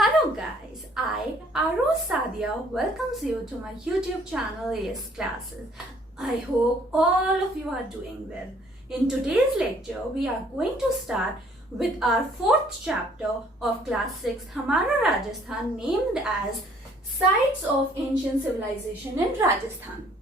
Hello guys, I, Aro Sadia, welcomes you to my YouTube channel AS Classes. I hope all of you are doing well. In today's lecture, we are going to start with our fourth chapter of class 6 Humara, Rajasthan, named as Sites of Ancient Civilization in Rajasthan.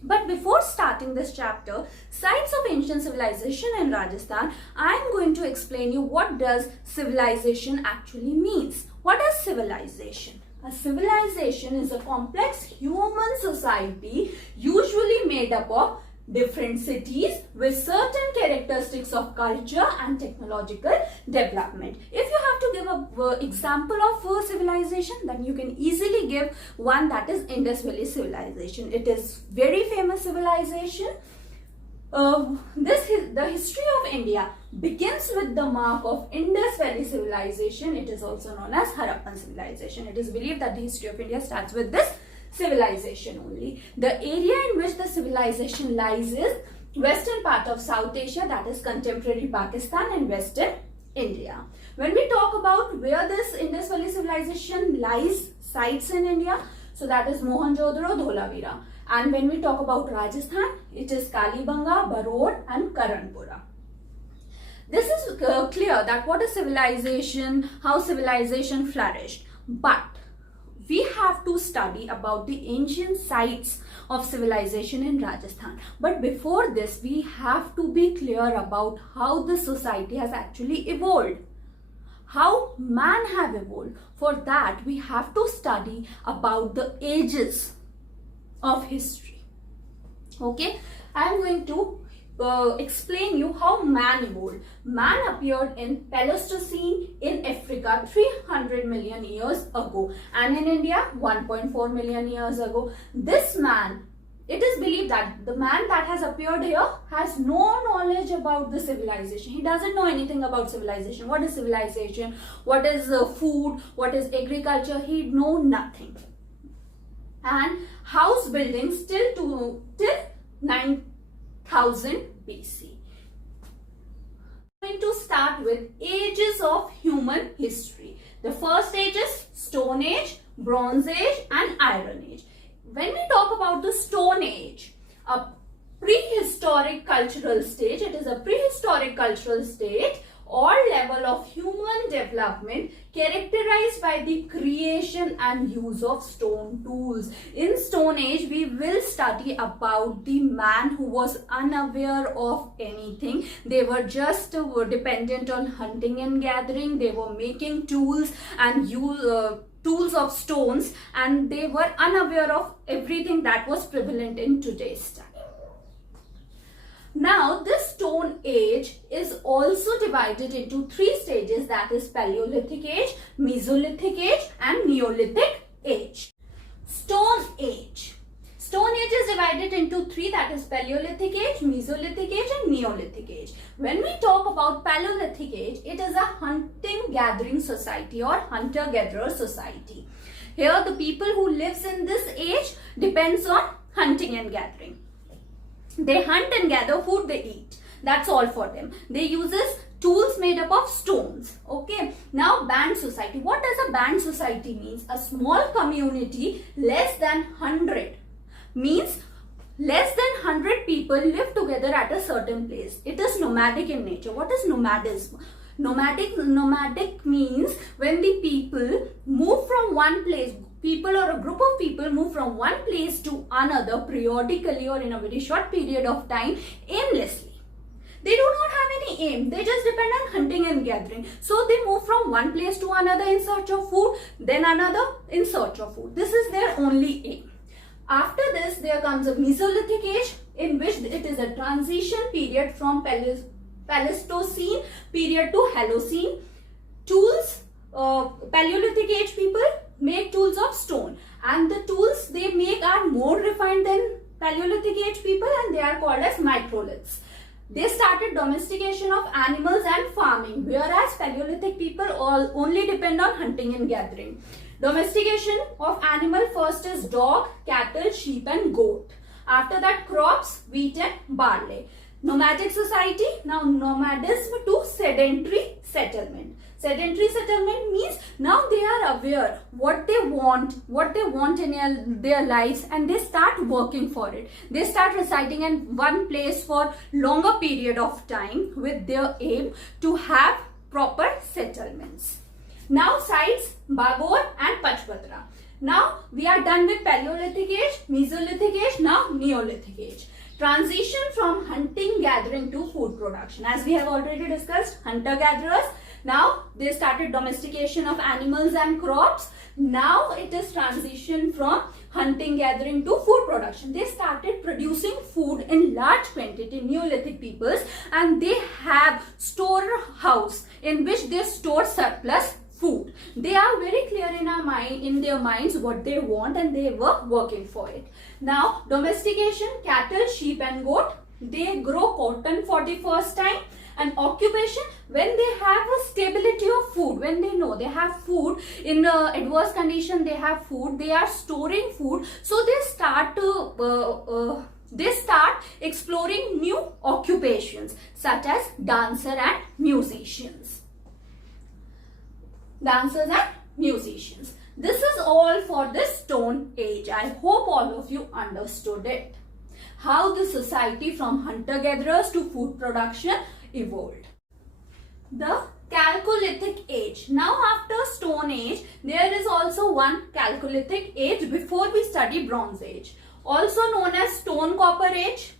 But before starting this chapter, Sites of Ancient Civilization in Rajasthan, I am going to explain you what does civilization actually means. What is civilization? A civilization is a complex human society usually made up of different cities with certain characteristics of culture and technological development. If you have to give an example of civilization, then you can easily give one, that is Indus Valley civilization. It is very famous civilization. The history of India begins with the mark of Indus Valley civilization. It is also known as Harappan civilization. It is believed that the history of India starts with this civilization only. The area in which the civilization lies is western part of South Asia, that is contemporary Pakistan and western India. When we talk about where this Indus Valley civilization lies, sites in India, so that is Mohenjo-daro, Dholavira. And when we talk about Rajasthan, it is Kalibanga, Barod and Karanpura. This is clear that what is civilization, how civilization flourished. But we have to study about the ancient sites of civilization in Rajasthan. But before this, we have to be clear about how the society has actually evolved. How man have evolved. For that, we have to study about the ages of history. Okay, I am going to explain you how man evolved. Man appeared in Pleistocene in Africa 300 million years ago and in India 1.4 million years ago. This man, it is believed that the man that has appeared here has no knowledge about the civilization. He doesn't know anything about civilization. What is civilization? What is food? What is agriculture? He knows nothing. And house buildings till 9000 BC. I'm going to start with ages of human history. The first age is Stone Age, Bronze Age and Iron Age. When we talk about the Stone Age, a prehistoric cultural stage, it is a prehistoric cultural state or level of human development characterized by the creation and use of stone tools. In Stone Age, we will study about the man who was unaware of anything. They were just dependent on hunting and gathering. They were making tools and tools of stones, and they were unaware of everything that was prevalent in today's time. Now, this Stone Age is also divided into three stages, that is Paleolithic Age, Mesolithic Age and Neolithic Age. Stone Age. Stone Age is divided into three, that is Paleolithic Age, Mesolithic Age and Neolithic Age. When we talk about Paleolithic Age, it is a hunting-gathering society or hunter-gatherer society. Here, the people who lives in this age depends on hunting and gathering. They hunt and gather food, they eat. That's all for them. They uses tools made up of stones. Okay. Now, band society. What does a band society means? A small community less than 100. Means less than 100 people live together at a certain place. It is nomadic in nature. What is nomadism? Nomadic means when the people move from one place, people or a group of people move from one place to another periodically or in a very short period of time aimlessly. They do not have any aim. They just depend on hunting and gathering. So they move from one place to another in search of food, then another in search of food. This is their only aim. After this, there comes a Mesolithic Age, in which it is a transition period from Pleistocene period to Holocene. Tools, Paleolithic Age people make tools of stone, and the tools they make are more refined than Paleolithic Age people, and they are called as microliths. They started domestication of animals and farming, whereas Paleolithic people only depend on hunting and gathering. Domestication of animal first is dog, cattle, sheep and goat. After that, crops, wheat and barley. Nomadic society, now nomadism to sedentary settlement. Sedentary settlement means now they are aware what they want in their lives, and they start working for it. They start residing in one place for longer period of time with their aim to have proper settlements. Now sites Bagor and Pachpatra. Now we are done with Paleolithic age, Mesolithic age, now Neolithic age. Transition from hunting gathering to food production. As we have already discussed, hunter gatherers. Now they started domestication of animals and crops. Now it is transition from hunting gathering to food production. They started producing food in large quantity, Neolithic peoples, and they have storehouse in which they store surplus food. They are very clear in their minds what they want, and they were working for it. Now domestication, cattle, sheep and goat. They grow cotton for the first time. And occupation, when they have a stability of food, when they know they have food in adverse condition, they have food, they are storing food, so they start exploring new occupations such as dancers and musicians. This is all for the Stone Age. I hope all of you understood it. How the society from hunter-gatherers to food production evolved. The Chalcolithic age. Now after Stone Age, there is also one Chalcolithic age before we study Bronze Age. Also known as Stone Copper Age.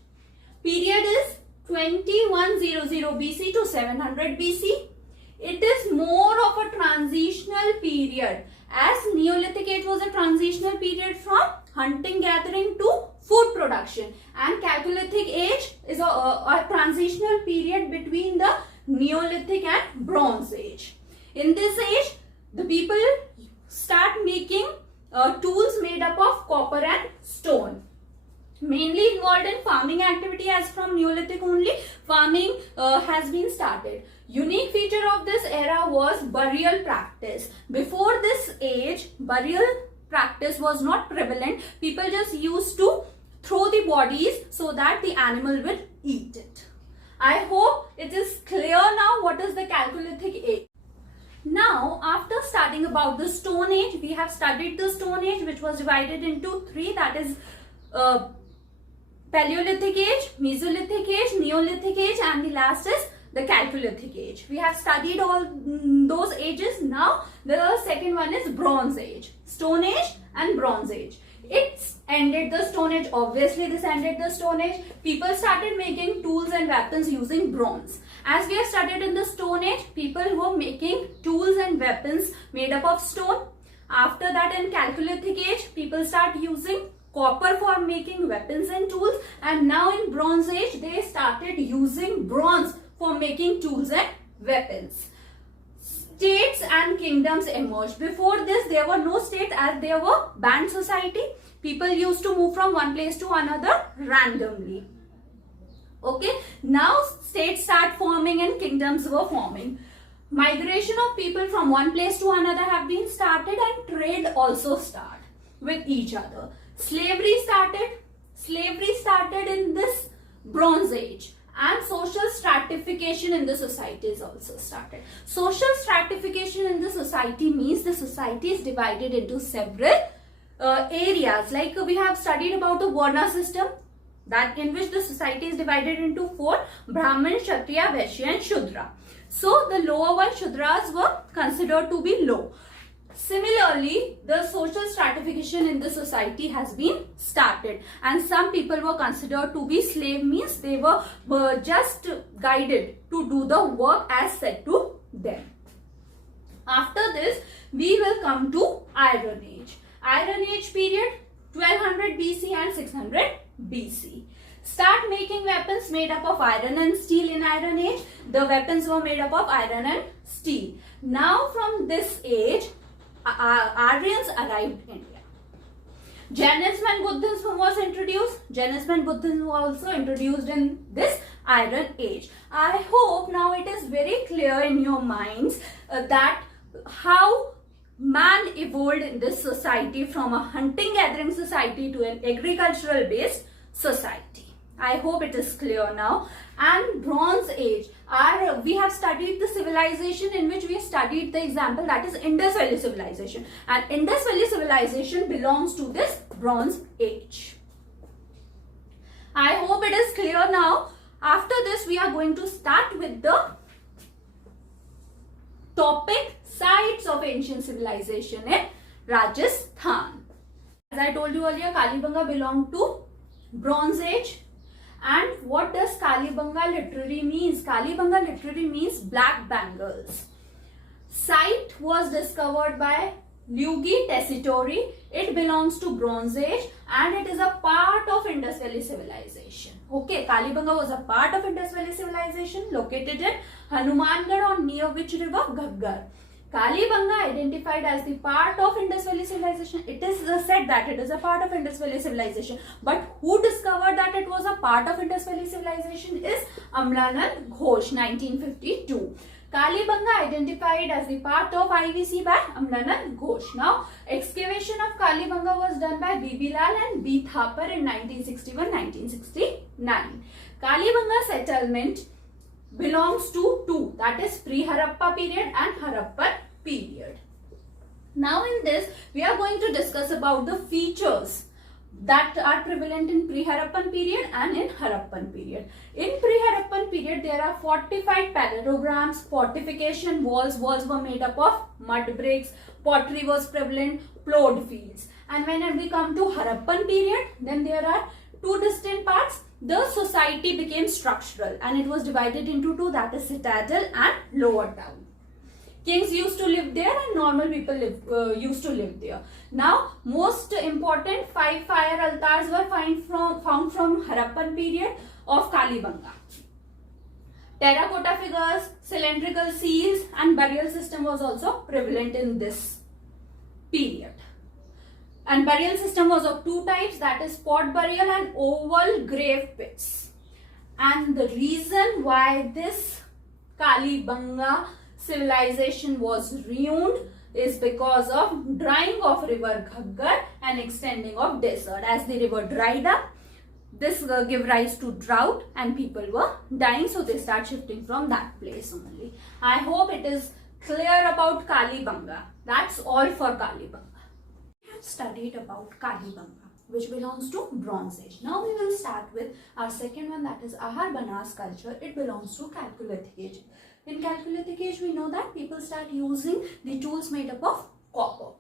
Period is 2100 BC to 700 BC. It is more of a transitional period, as Neolithic age was a transitional period from hunting gathering to food production, and Chalcolithic age is a transitional period between the Neolithic and Bronze Age. In this age, the people start making tools made up of copper and stone. Mainly involved in farming activity, as from Neolithic only farming has been started. Unique feature of this era was burial practice. Before this age, burial practice was not prevalent. People just used to throw the bodies so that the animal will eat it. I hope it is clear now what is the Chalcolithic age. Now, after studying about the Stone Age, we have studied the Stone Age, which was divided into three, that is Paleolithic age, Mesolithic age, Neolithic age, and the last is the Chalcolithic age. We have studied all those ages. Now the second one is Bronze Age, Stone Age and Bronze Age. It ended the Stone Age. Obviously this ended the Stone Age. People started making tools and weapons using bronze. As we have studied in the Stone Age, people were making tools and weapons made up of stone. After that, in Chalcolithic age, people start using copper for making weapons and tools, and now in Bronze Age they started using bronze for making tools and weapons. States and kingdoms emerged. Before this there were no states, as there were band society. People used to move from one place to another randomly. Okay, now states start forming and kingdoms were forming. Migration of people from one place to another have been started, and trade also start with each other. Slavery started in this Bronze Age, and social stratification in the society is also started. Social stratification in the society means the society is divided into several areas. Like we have studied about the Varna system, that in which the society is divided into four: Brahmin, Kshatriya, Vaishya and Shudra. So the lower one, Shudras, were considered to be low. Similarly, the social stratification in the society has been started, and some people were considered to be slave, means they were just guided to do the work as said to them. After this, we will come to Iron Age. Iron Age period 1200 BC and 600 BC. Start making weapons made up of iron and steel in Iron Age. The weapons were made up of iron and steel. Now from this age, Aryans arrived in India. Jainism and Buddhism was introduced. Jainism and Buddhism were also introduced in this Iron Age. I hope now it is very clear in your minds that how man evolved in this society from a hunting gathering society to an agricultural based society. I hope it is clear now. And Bronze Age, we have studied the civilization in which we studied the example, that is Indus Valley civilization. And Indus Valley civilization belongs to this Bronze Age. I hope it is clear now. After this, we are going to start with the topic sites of ancient civilization in Rajasthan. As I told you earlier, Kalibanga belonged to Bronze Age. And what does Kalibanga literally means? Kalibanga literally means black bangles. Site was discovered by Luigi Tessitori. It belongs to Bronze Age and it is a part of Indus Valley civilization. Okay, Kalibanga was a part of Indus Valley civilization located in Hanumangarh on near which river? Ghaggar. Kalibanga identified as the part of Indus Valley civilization. It is said that it is a part of Indus Valley civilization. But who discovered that it was a part of Indus Valley civilization is Amlanand Ghosh, 1952. Kalibanga identified as the part of IVC by Amlanand Ghosh. Now, excavation of Kalibanga was done by B.B. Lal and B. Thapar in 1961-1969. Kalibanga settlement belongs to two, that is pre-Harappa period and Harappan period. Now in this, we are going to discuss about the features that are prevalent in pre-Harappan period and in Harappan period. In pre-Harappan period, there are fortified parallelograms, fortification walls were made up of mud bricks, pottery was prevalent, plowed fields. And when we come to Harappan period, then there are two distinct parts. The society became structural and it was divided into two, that is citadel and lower town. Kings used to live there and normal people used to live there. Now, most important 5 fire altars were found from Harappan period of Kalibanga. Terracotta figures, cylindrical seals and burial system was also prevalent in this period. And burial system was of two types, that is pot burial and oval grave pits. And the reason why this Kalibanga civilization was ruined is because of drying of river Ghaggar and extending of desert. As the river dried up, this gave rise to drought and people were dying, so they start shifting from that place only. I hope it is clear about Kalibanga. That's all for Kalibanga. Studied about Kalibanga, which belongs to Bronze Age. Now we will start with our second one, that is Ahar Banas culture. It belongs to Chalcolithic age. In Chalcolithic age, we know that people start using the tools made up of copper.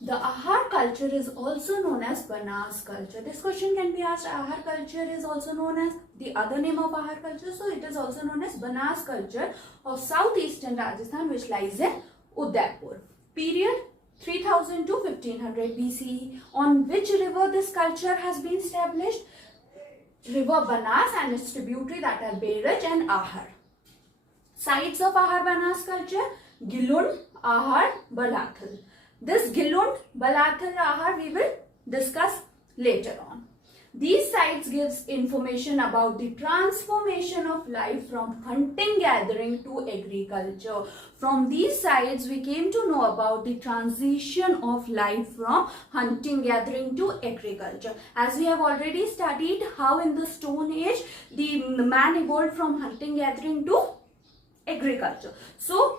The Ahar culture is also known as Banas culture. This question can be asked. Ahar culture is also known as the other name of Ahar culture, so it is also known as Banas culture of southeastern Rajasthan, which lies in Udaipur. Period 3000 to 1500 BCE. On which river this culture has been established? River Banas and its tributary, that are Beraj and Ahar. Sites of Ahar Banas culture: Gilund, Ahar, Balathal. This Gilund, Balathal, Ahar we will discuss later on. These sites gives information about the transformation of life from hunting gathering to agriculture. From these sites we came to know about the transition of life from hunting gathering to agriculture. As we have already studied how in the Stone Age the man evolved from hunting gathering to agriculture. So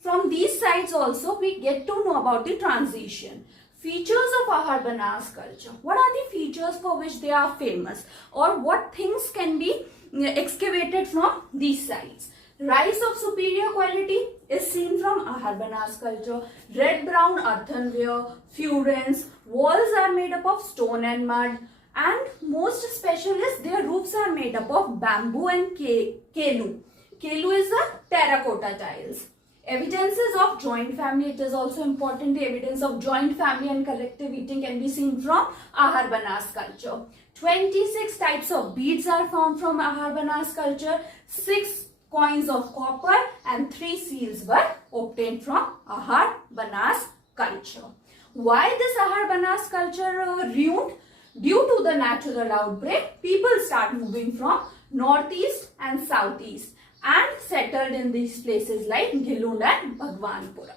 from these sites also we get to know about the transition. Features of Ahar Banas culture. What are the features for which they are famous, or what things can be excavated from these sites? Rice of superior quality is seen from Ahar Banas culture. Red brown earthenware, furence, walls are made up of stone and mud, and most special is their roofs are made up of bamboo and kelu. Kelu is the terracotta tiles. Evidences of joint family, it is also important. The evidence of joint family and collective eating can be seen from Ahar Banas culture. 26 types of beads are found from Ahar Banas culture. 6 coins of copper and 3 seals were obtained from Ahar Banas culture. Why this Ahar Banas culture ruined? Due to the natural outbreak, people start moving from northeast and southeast and settled in these places like Gilund and Bhagwanpura,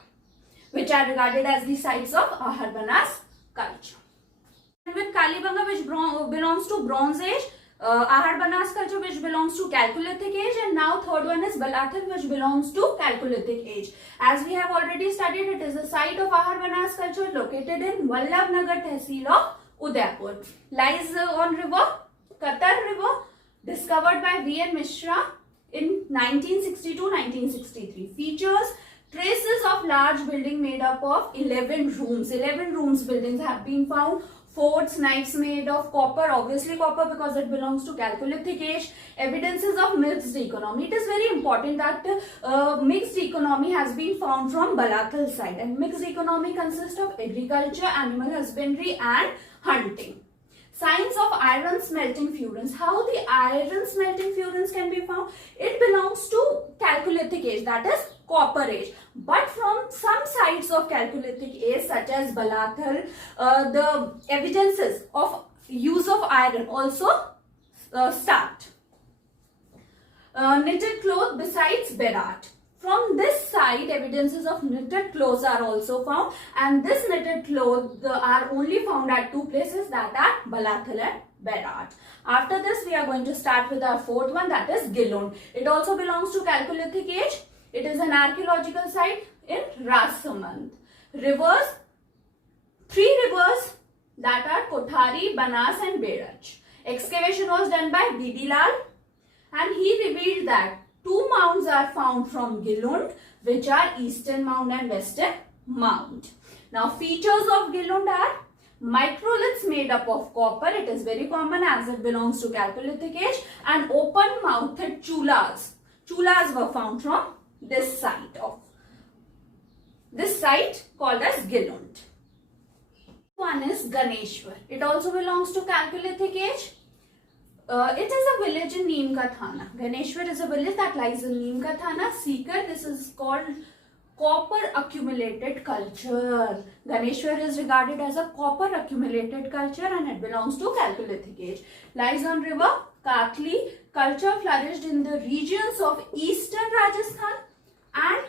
which are regarded as the sites of Ahar Banas culture. And with Kalibanga, which belongs to Bronze Age, Aharbanas culture, which belongs to Chalcolithic age, and now third one is Balathal, which belongs to Chalcolithic age. As we have already studied, it is the site of Aharbanas culture located in Vallabhnagar Tehsil of Udaipur. Lies on river Qatar River, discovered by V.N. Mishra in 1962-1963. Features: traces of large building made up of 11 rooms. 11 rooms buildings have been found. Forts, knives made of copper, obviously copper because it belongs to Chalcolithic age. Evidences of mixed economy. It is very important that mixed economy has been found from Balathal side, and mixed economy consists of agriculture, animal husbandry and hunting. Signs of iron smelting furnace. How the iron smelting furnace can be found? It belongs to Chalcolithic age, that is copper age. But from some sites of Chalcolithic age such as Balathal, the evidences of use of iron also start. Knitted cloth besides Berat. From this site, evidences of knitted clothes are also found, and this knitted clothes are only found at two places, that are Balathal and Berat. After this, we are going to start with our fourth one, that is Gilund. It also belongs to Chalcolithic age. It is an archaeological site in Rajasthan. Rivers, three rivers, that are Kothari, Banas and Berach. Excavation was done by B.B. Lal, and he revealed that two mounds are found from Gilund, which are Eastern Mound and Western Mound. Now, features of Gilund are microliths made up of copper. It is very common as it belongs to Chalcolithic age, and open-mouthed chulas. Chulas were found from this site called as Gilund. One is Ganeshwar. It also belongs to Chalcolithic age. It is a village in Neemka Thana. Ganeshwar is a village that lies in Neemka Thana. Sikar, this is called copper accumulated culture. Ganeshwar is regarded as a copper accumulated culture, and it belongs to Chalcolithic age. Lies on river Katli. Culture flourished in the regions of eastern Rajasthan and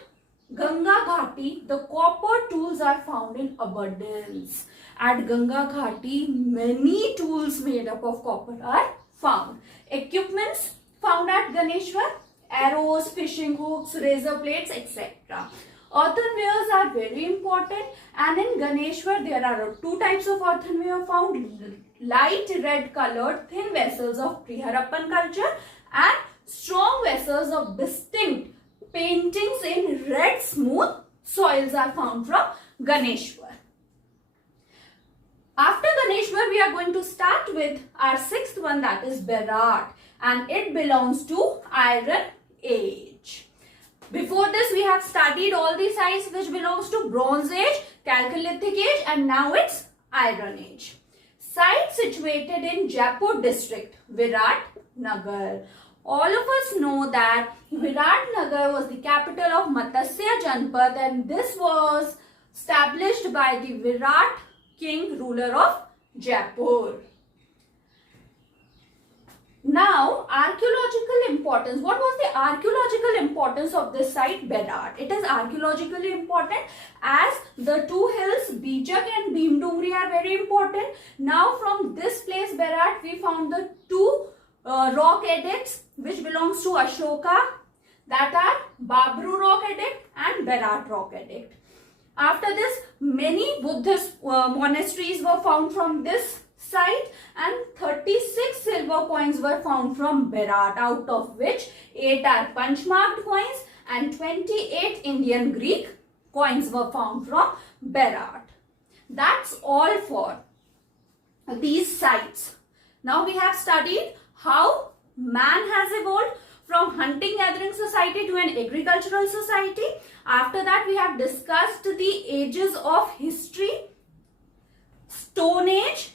Ganga Ghati. The copper tools are found in abundance. At Ganga Ghati, many tools made up of copper are found. Equipments found at Ganeshwar: arrows, fishing hooks, razor plates, etc. Earthenwares are very important, and in Ganeshwar there are two types of earthenware found: light red colored thin vessels of pre-Harappan culture and strong vessels of distinct paintings in red smooth soils are found from Ganeshwar. After Ganeshwar, we are going to start with our sixth one, that is Berat, and it belongs to Iron Age. Before this, we have studied all the sites which belongs to Bronze Age, Chalcolithic age, and now it's Iron Age. Site situated in Jaipur district, Virat Nagar. All of us know that Virat Nagar was the capital of Matsya Janpad, and this was established by the Virat king, ruler of Jaipur. Now, archaeological importance. What was the archaeological importance of this site, Berat? It is archaeologically important as the two hills, Bijak and Bhimdungri, are very important. Now, from this place, Berat, we found the two rock edicts which belongs to Ashoka, that are Babru rock edict and Berat rock edict. After this, many Buddhist monasteries were found from this site, and 36 silver coins were found from Berat, out of which 8 are punch-marked coins and 28 Indian Greek coins were found from Berat. That's all for these sites. Now we have studied how man has evolved from hunting-gathering society to an agricultural society. After that, we have discussed the ages of history: Stone Age,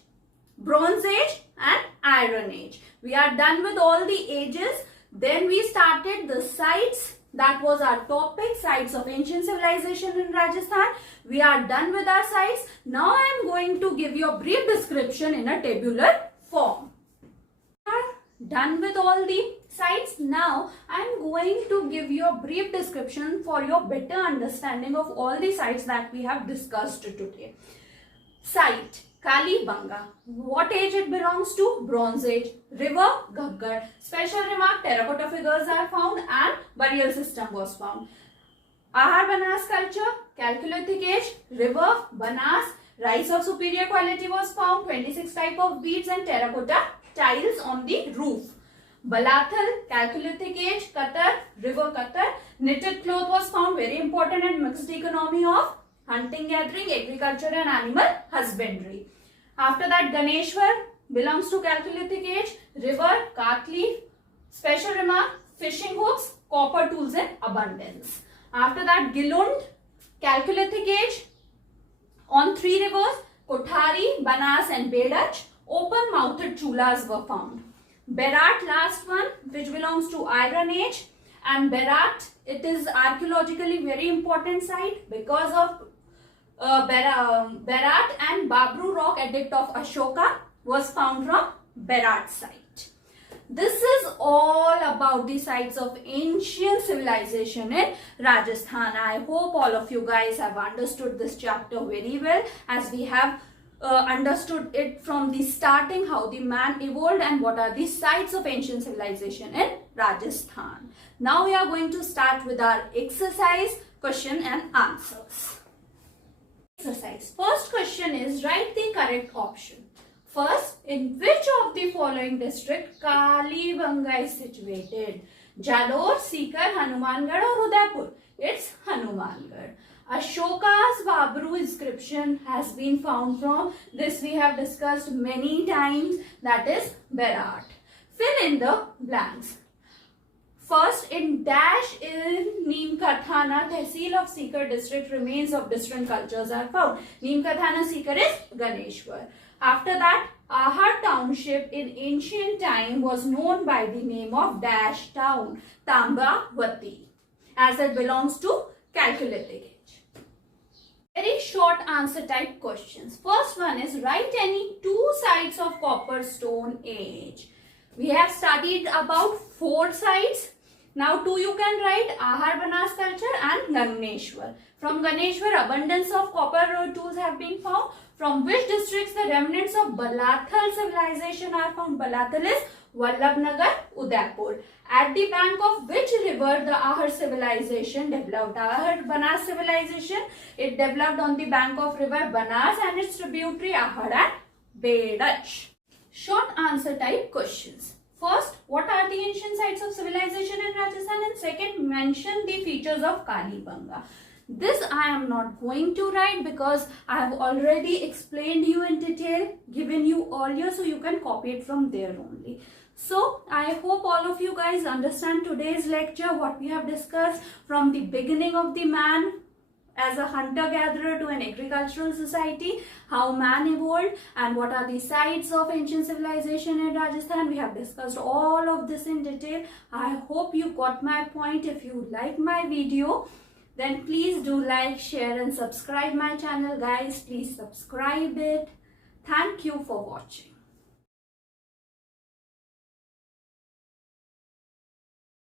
Bronze Age and Iron Age. We are done with all the ages. Then we started the sites. That was our topic, sites of ancient civilization in Rajasthan. We are done with our sites. Now I am going to give you a brief description in a tabular form. We are done with all the sites. Now I am going to give you a brief description for your better understanding of all the sites that we have discussed today. Site, Kalibanga. What age it belongs to? Bronze Age. River, Ghaggar. Special remark, terracotta figures are found and burial system was found. Ahar Banas culture, Chalcolithic age, river, Banas, rice of superior quality was found, 26 type of beads and terracotta tiles on the roof. Balathal, Chalcolithic age, Qatar, river Qatar, knitted cloth was found, very important, and mixed economy of hunting, gathering, agriculture and animal husbandry. After that, Ganeshwar belongs to Chalcolithic age, river, Katli, special remark, fishing hooks, copper tools in abundance. After that, Gilund, Chalcolithic age, on 3 rivers, Kothari, Banas and Bedach, open-mouthed chulas were found. Berat, last one, which belongs to Iron Age, and Berat, it is archaeologically very important site because of Berat and Babru rock edict of Ashoka was found from Berat site. This is all about the sites of ancient civilization in Rajasthan. I hope all of you guys have understood this chapter very well, as we have understood it from the starting, how the man evolved and what are the sites of ancient civilization in Rajasthan. Now we are going to start with our exercise, question and answers. Exercise. First question is, write the correct option. First, in which of the following district Kalibanga is situated? Jalore, Sikar, Hanumangarh or Udaipur? It's Hanumangarh. Ashoka's Babru inscription has been found from, this we have discussed many times, that is Berat. Fill in the blanks. First, in dash in Neemkathana, Tehsil of Sikar district, remains of different cultures are found. Neemkathana Sikar is Ganeshwar. After that, Ahar township in ancient time was known by the name of dash town, Tambavati, as it belongs to Chalcolithic age. Very short answer type questions. First one is, write any 2 sites of copper stone age. We have studied about 4 sites. Now 2 you can write, Ahar Banas culture and Ganeshwar. From Ganeshwar, abundance of copper tools have been found. From which districts the remnants of Balathal civilization are found? Balathal is Vallabhnagar, Udaipur. At the bank of which river the Ahar civilization developed? Ahar Banas civilization, it developed on the bank of river Banas and its tributary Ahar and Bedach. Short answer type questions. First, what are the ancient sites of civilization in Rajasthan? And second, mention the features of Kalibanga. This I am not going to write because I have already explained you in detail, given you earlier, so you can copy it from there only. So I hope all of you guys understand today's lecture, what we have discussed from the beginning of the man as a hunter-gatherer to an agricultural society, how man evolved and what are the sites of ancient civilization in Rajasthan. We have discussed all of this in detail. I hope you got my point. If you like my video, then please do like, share and subscribe my channel, guys. Please subscribe it. Thank you for watching.